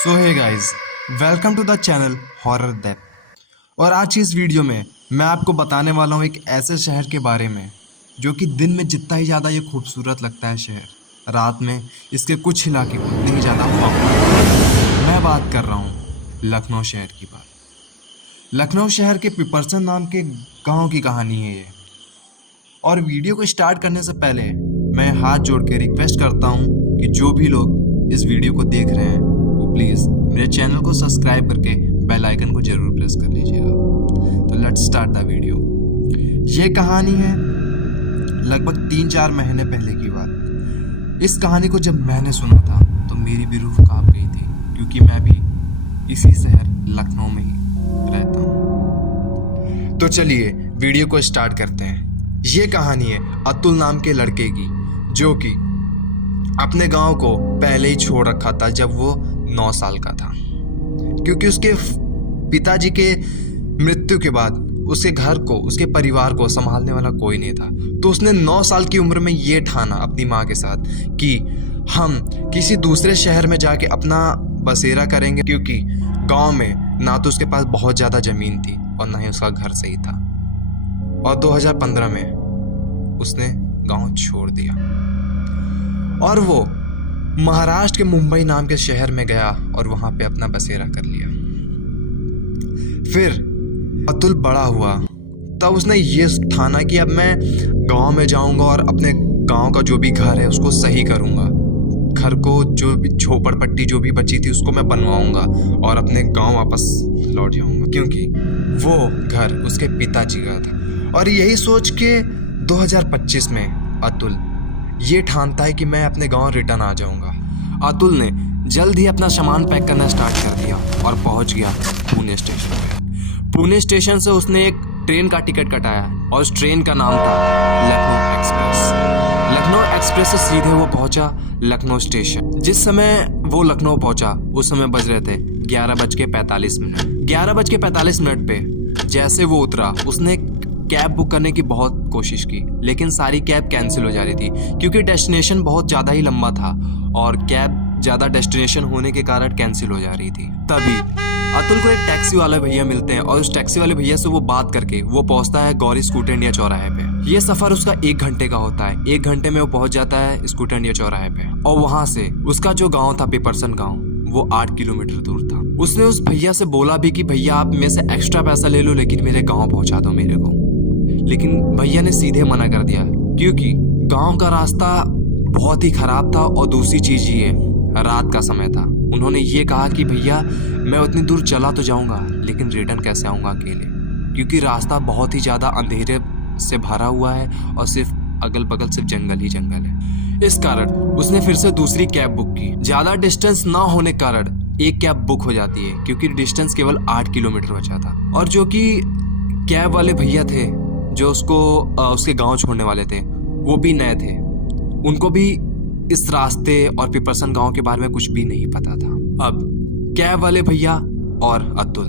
So hey guys, welcome to the channel horror depth. और आज की इस वीडियो में मैं आपको बताने वाला हूँ एक ऐसे शहर के बारे में जो कि दिन में जितना ही ज़्यादा ये खूबसूरत लगता है शहर, रात में इसके कुछ इलाके उतने ही ज़्यादा खौफनाक। मैं बात कर रहा हूँ लखनऊ शहर की बात। लखनऊ शहर के पिपरसन नाम के गांव की कहानी है ये। और वीडियो को स्टार्ट करने से पहले मैं हाथ जोड़ के रिक्वेस्ट करता हूँ कि जो भी लोग इस वीडियो को देख रहे हैं प्लीज मेरे चैनल को सब्सक्राइब करके बेल आइकन को जरूर प्रेस कर लीजिएगा। तो लेट्स स्टार्ट द वीडियो। ये कहानी है लगभग 3-4 महीने पहले की बात। इस कहानी को जब मैंने सुना था तो मेरी भी रूह कांप गई थी, क्योंकि मैं भी इसी शहर लखनऊ में ही रहता हूँ। तो चलिए वीडियो को स्टार्ट करते हैं। ये कहानी है अतुल नाम के लड़के की, जो कि अपने गांव को पहले ही छोड़ रखा था जब वो 9 साल का था, क्योंकि उसके पिताजी के मृत्यु के बाद उसके घर को, उसके परिवार को संभालने वाला कोई नहीं था। तो उसने 9 साल की उम्र में ये ठाना अपनी माँ के साथ कि हम किसी दूसरे शहर में जाके अपना बसेरा करेंगे, क्योंकि गांव में ना तो उसके पास बहुत ज़्यादा ज़मीन थी और ना ही उसका घर सही था। और 2015 में उसने गांव छोड़ दिया और वो महाराष्ट्र के मुंबई नाम के शहर में गया और वहां पे अपना बसेरा कर लिया। फिर अतुल बड़ा हुआ, तब उसने ये ठाना कि अब मैं गांव में जाऊंगा और अपने गांव का जो भी घर है उसको सही करूंगा। घर को जो भी झोपड़पट्टी जो भी बची थी उसको मैं बनवाऊंगा और अपने गांव वापस लौट जाऊंगा, क्योंकि वो घर उसके पिताजी का था। और यही सोच के 2025 में अतुल ये ठानता है कि मैं अपने गांव रिटर्न आ जाऊंगा। अतुल ने जल्द ही अपना सामान पैक करना स्टार्ट कर दिया और पहुंच गया पुणे स्टेशन पे। पुणे स्टेशन से उसने एक ट्रेन का टिकट कटाया और उस ट्रेन का नाम था लखनऊ एक्सप्रेस। लखनऊ एक्सप्रेस से सीधे वो पहुंचा लखनऊ स्टेशन। जिस समय वो लखनऊ पहुंचा उस समय बज रहे थे 11:45। 11:45 पे जैसे वो उतरा उसने कैब बुक करने की बहुत कोशिश की, लेकिन सारी कैब कैंसिल हो जा रही थी, क्योंकि डेस्टिनेशन बहुत ज़्यादा ही लंबा था और कैब ज़्यादा डेस्टिनेशन होने के कारण कैंसिल हो जा रही थी। तभी अतुल को एक टैक्सी वाला भैया मिलते हैं और उस टैक्सी वाले भैया से वो बात करके वो पहुंचता है गौरी स्कूटर इंडिया चौराहे पे। ये सफर उसका 1 घंटे का होता है। 1 घंटे में वो पहुंच जाता है स्कूटर इंडिया चौराहे पे और वहां से उसका जो गाँव था पिपरसन गाँव, वो 8 किलोमीटर दूर था। उसने उस भैया से बोला भी कि भैया आप मेरे से एक्स्ट्रा पैसा ले लो, लेकिन मेरे गाँव पहुंचा दो मेरे को। लेकिन भैया ने सीधे मना कर दिया, क्योंकि गांव का रास्ता बहुत ही खराब था और दूसरी चीज ये रात का समय था। उन्होंने ये कहा कि भैया मैं उतनी दूर चला तो जाऊंगा, लेकिन रिटर्न कैसे आऊंगा अकेले, क्योंकि रास्ता बहुत ही ज्यादा अंधेरे से भरा हुआ है और सिर्फ अगल बगल सिर्फ जंगल ही जंगल है। इस कारण उसने फिर से दूसरी कैब बुक की। ज्यादा डिस्टेंस ना होने के कारण एक कैब बुक हो जाती है, क्योंकि डिस्टेंस केवल 8 किलोमीटर बचा था। और जो कि कैब वाले भैया थे जो उसको उसके गांव छोड़ने वाले थे, वो भी नए थे। उनको भी इस रास्ते और पिपरसन गांव के बारे में कुछ भी नहीं पता था। अब कैब वाले भैया और अतुल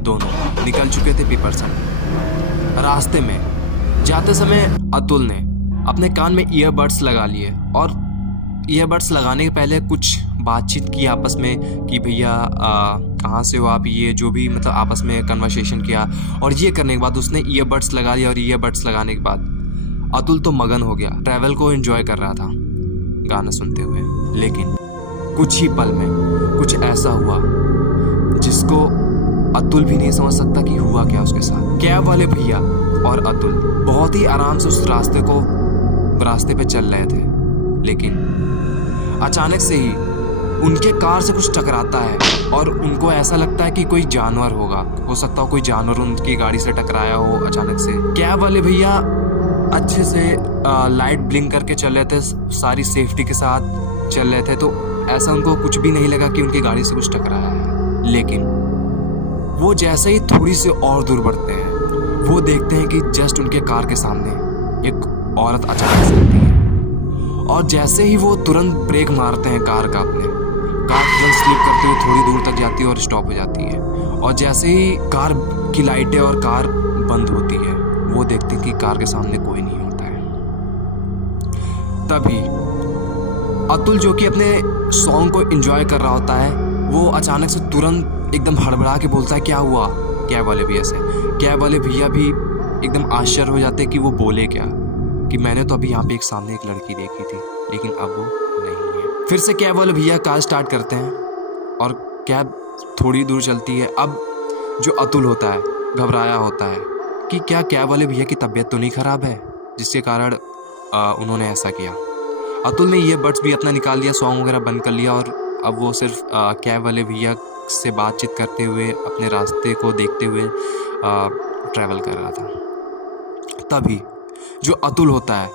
दोनों निकल चुके थे पिपरसन। रास्ते में जाते समय अतुल ने अपने कान में ईयरबड्स लगा लिए और ईयरबड्स लगाने के पहले कुछ बातचीत की आपस में कि भैया कहाँ से हो आप, ये जो भी मतलब आपस में कन्वर्सेशन किया। और ये करने के बाद उसने ईयरबड्स लगा लिया और ईयरबड्स लगाने के बाद अतुल तो मगन हो गया, ट्रैवल को एंजॉय कर रहा था गाना सुनते हुए। लेकिन कुछ ही पल में कुछ ऐसा हुआ जिसको अतुल भी नहीं समझ सकता कि हुआ क्या उसके साथ। कैब वाले भैया और अतुल बहुत ही आराम से उस रास्ते पे चल रहे थे, लेकिन अचानक से ही उनके कार से कुछ टकराता है और उनको ऐसा लगता है कि कोई जानवर होगा। हो सकता हो कोई जानवर उनकी गाड़ी से टकराया हो अचानक से। कैब वाले भैया अच्छे से लाइट ब्लिंक करके चल रहे थे, सारी सेफ्टी के साथ चल रहे थे, तो ऐसा उनको कुछ भी नहीं लगा कि उनकी गाड़ी से कुछ टकराया है। लेकिन वो जैसे ही थोड़ी सी और दूर बढ़ते हैं, वो देखते हैं कि जस्ट उनके कार के सामने एक औरत अचानक से आती है और जैसे ही वो तुरंत ब्रेक मारते हैं कार तुरंत स्लिप करते हुए थोड़ी दूर तक जाती है और स्टॉप हो जाती है। और जैसे ही कार की लाइटें और कार बंद होती है, वो देखते हैं कि कार के सामने कोई नहीं होता है। तभी अतुल जो कि अपने सॉन्ग को एंजॉय कर रहा होता है, वो अचानक से तुरंत एकदम हड़बड़ा के बोलता है क्या हुआ कैब वाले भैया से। कैब वाले भैया भी एकदम आश्चर्य हो जाते कि वो बोले क्या, कि मैंने तो अभी यहाँ पे एक सामने एक लड़की देखी थी लेकिन अब वो नहीं है। फिर से कैब वाले भैया कार स्टार्ट करते हैं और कैब थोड़ी दूर चलती है। अब जो अतुल होता है घबराया होता है कि क्या कैब वाले भैया की तबीयत तो नहीं ख़राब है जिसके कारण उन्होंने ऐसा किया। अतुल ने ईयरबड्स भी अपना निकाल लिया, सॉन्ग वगैरह बंद कर लिया और अब वो सिर्फ कैब वाले भैया से बातचीत करते हुए अपने रास्ते को देखते हुए ट्रैवल कर रहा था। तभी जो अतुल होता है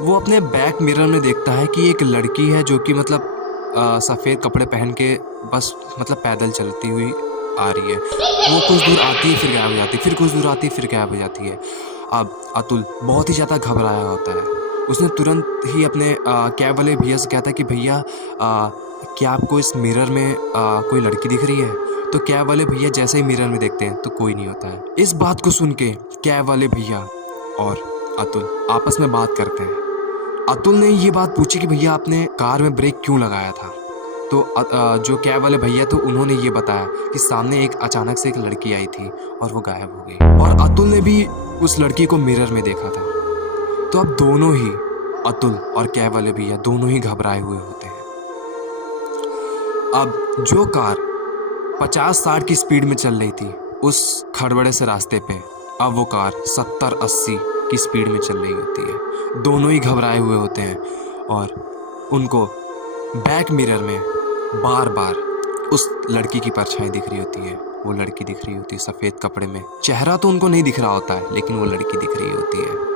वो अपने बैक मिरर में देखता है कि एक लड़की है जो कि मतलब सफ़ेद कपड़े पहन के बस मतलब पैदल चलती हुई आ रही है। वो कुछ दूर आती है फिर गायब हो जाती है, फिर कुछ दूर आती है फिर गायब हो जाती है। अब अतुल बहुत ही ज़्यादा घबराया होता है। उसने तुरंत ही अपने कैब वाले भैया से कहता है कि भैया क्या आपको इस मिरर में कोई लड़की दिख रही है? तो कैब वाले भैया जैसे ही मिरर में देखते हैं तो कोई नहीं होता है। इस बात को सुन के कैब वाले भैया और अतुल आपस में बात करते हैं। अतुल ने ये बात पूछी कि भैया आपने कार में ब्रेक क्यों लगाया था? तो जो कैब वाले भैया तो उन्होंने ये बताया कि सामने एक अचानक से एक लड़की आई थी और वो गायब हो गई और अतुल ने भी उस लड़की को मिरर में देखा था। तो अब दोनों ही अतुल और कैब वाले भैया दोनों ही घबराए हुए होते हैं। अब जो कार 50-60 की स्पीड में चल रही थी उस खड़बड़े से रास्ते पे, अब वो कार 70-80 की स्पीड में चल रही होती है। दोनों ही घबराए हुए होते हैं और उनको बैक मिरर में बार बार उस लड़की की परछाई दिख रही होती है। वो लड़की दिख रही होती है सफ़ेद कपड़े में, चेहरा तो उनको नहीं दिख रहा होता है लेकिन वो लड़की दिख रही होती है।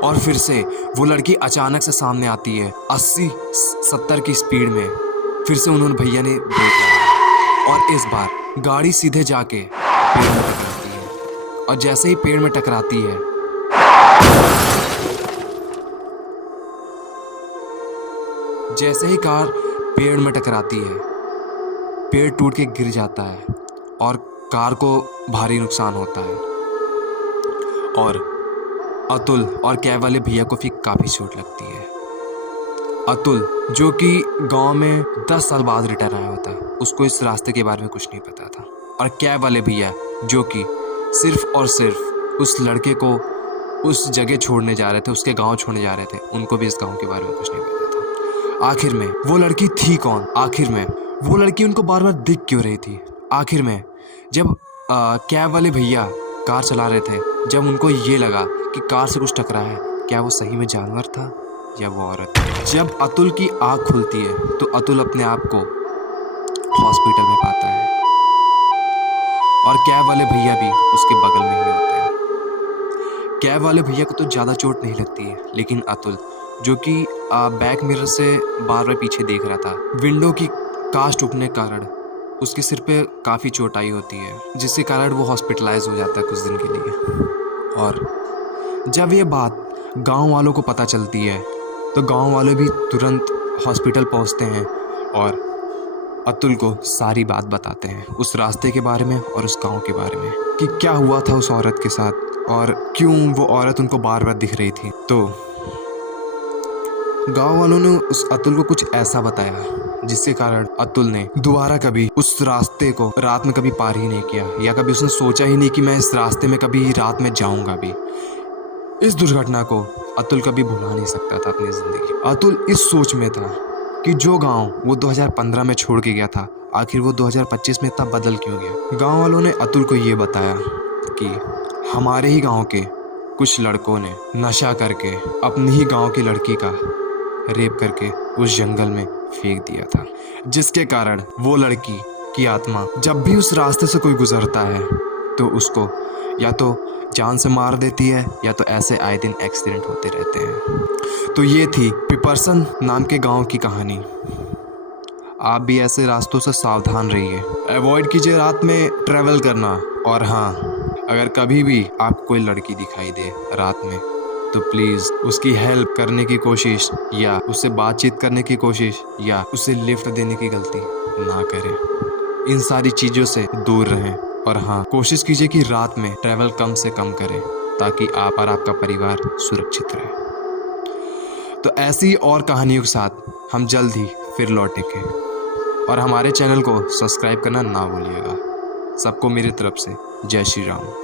और फिर से वो लड़की अचानक से सामने आती है 80-70 की स्पीड में। फिर से उन्होंने भैया ने ब्रेक लगाया और इस बार गाड़ी सीधे जाके पेड़ में टकराती है और जैसे ही पेड़ में टकराती है जैसे ही कार पेड़ में टकराती है पेड़ टूट के गिर जाता है और कार को भारी नुकसान होता है और अतुल और कैब वाले भैया को भी काफ़ी चोट लगती है। अतुल जो कि गांव में 10 साल बाद रिटायर आया होता है, उसको इस रास्ते के बारे में कुछ नहीं पता था। और कैब वाले भैया जो कि सिर्फ और सिर्फ उस लड़के को उस जगह छोड़ने जा रहे थे, उसके गांव छोड़ने जा रहे थे, उनको भी इस गांव के बारे में कुछ नहीं पता था। आखिर में वो लड़की थी कौन? आखिर में वो लड़की उनको बार बार दिख क्यों रही थी? आखिर में जब कैब वाले भैया कार चला रहे थे, जब उनको ये लगा कि कार से कुछ टकरा है, क्या वो सही में जानवर था या वो औरत? जब अतुल की आँख खुलती है तो अतुल अपने आप को हॉस्पिटल में पाता है और कैब वाले भैया भी उसके बगल में ही होते हैं। कैब वाले भैया को तो ज़्यादा चोट नहीं लगती है लेकिन अतुल जो कि बैक मिरर से बार बार पीछे देख रहा था, विंडो की कांच टूटने के कारण उसके सिर पे काफ़ी चोट आई होती है जिसके कारण वो हॉस्पिटलाइज हो जाता है कुछ दिन के लिए। और जब ये बात गांव वालों को पता चलती है तो गांव वाले भी तुरंत हॉस्पिटल पहुंचते हैं और अतुल को सारी बात बताते हैं उस रास्ते के बारे में और उस गांव के बारे में कि क्या हुआ था उस औरत के साथ और क्यों वो औरत उनको बार बार दिख रही थी। तो गांव वालों ने उस अतुल को कुछ ऐसा बताया जिसके कारण अतुल ने दोबारा कभी उस रास्ते को रात में कभी पार ही नहीं किया या कभी उसने सोचा ही नहीं कि मैं इस रास्ते में कभी रात में जाऊंगा भी। इस दुर्घटना को अतुल कभी भुला नहीं सकता था अपनी जिंदगी। अतुल इस सोच में था कि जो गांव वो 2015 में छोड़ के गया था, आखिर वो 2025 में इतना बदल क्यों गया। गांव वालों ने अतुल को ये बताया कि हमारे ही गांव के कुछ लड़कों ने नशा करके अपनी ही गांव की लड़की का रेप करके उस जंगल में फेंक दिया था, जिसके कारण वो लड़की की आत्मा जब भी उस रास्ते से कोई गुजरता है तो उसको या तो जान से मार देती है या तो ऐसे आए दिन एक्सीडेंट होते रहते हैं। तो ये थी पिपरसन नाम के गांव की कहानी। आप भी ऐसे रास्तों से सावधान रहिए, अवॉइड कीजिए रात में ट्रैवल करना। और हाँ, अगर कभी भी आपको कोई लड़की दिखाई दे रात में तो प्लीज़ उसकी हेल्प करने की कोशिश या उससे बातचीत करने की कोशिश या उसे लिफ्ट देने की गलती ना करें। इन सारी चीज़ों से दूर रहें और हाँ, कोशिश कीजिए कि रात में ट्रैवल कम से कम करें ताकि आप और आपका परिवार सुरक्षित रहे। तो ऐसी और कहानियों के साथ हम जल्द ही फिर लौटेंगे। और हमारे चैनल को सब्सक्राइब करना ना भूलिएगा। सबको मेरी तरफ से जय श्री राम।